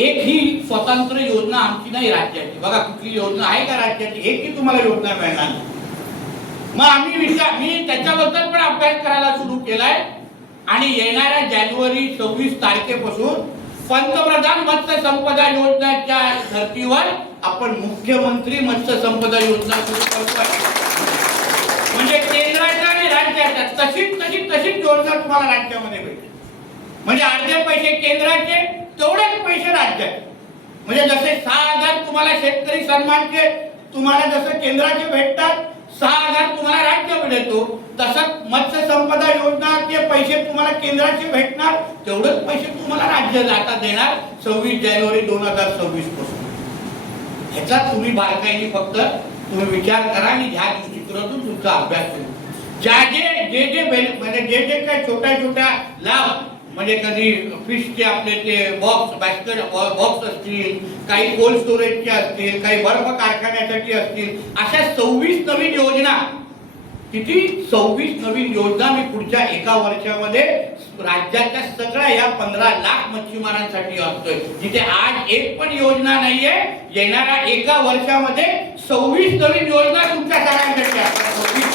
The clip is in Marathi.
एक ही स्वतंत्र योजना आमची नाही राज्याची. बघा कुठली योजना आहे का राज्याची? एक ही तुम्हाला योजना मिळणार नाही. मग मी त्याच्याबद्दल पण अभ्यास करायला सुरू केलाय आणि येणाऱ्या जानेवारी 26 तारखेपासून पंतप्रधान मत्स्य संपदा योजनेच्या धर्तीवर आपण मुख्यमंत्री मत्स्य संपदा योजना सुरू करतोय. म्हणजे केंद्राच्या आणि राज्याच्या तशीच योजना तुम्हाला राज्यामध्ये भेटेल. म्हणजे अर्धे पैसे केंद्राचे, तेवढेच पैसे राज्याचे. म्हणजे जसे 6,000 तुम्हाला शेतकरी सन्मानचे तुम्हाला जसं केंद्राचे भेटतात, 6,000 तुम्हाला राज्य देतो, तसंच मत्स्य संपदा योजनाचे पैसे तुम्हाला केंद्राचे भेटणार, तेवढेच पैसे तुम्हाला राज्य आता देणार 26 जानेवारी 2026 पासून. ह्याचा तुम्ही बारकाईने फक्त तुम्ही विचार करा आणि ह्या दृष्टिकोनातून तुमचा अभ्यास करा. जे काही छोट्या लाभ म्हणजे कधी फिशचे आपले ते बॉक्स असतील, काही कोल्ड स्टोरेजचे असतील, काही बर्फ कारखान्यासाठी असतील, अशा 26 नवीन योजना. किती? 26 नवीन योजना मी पुढच्या एका वर्षामध्ये राज्याच्या सगळ्या या 15 लाख मच्छीमारांसाठी आणतोय. जिथे आज एक पण योजना नाहीये, येणाऱ्या एका वर्षामध्ये 26 नवीन योजना तुमच्या सगळ्यांसाठी.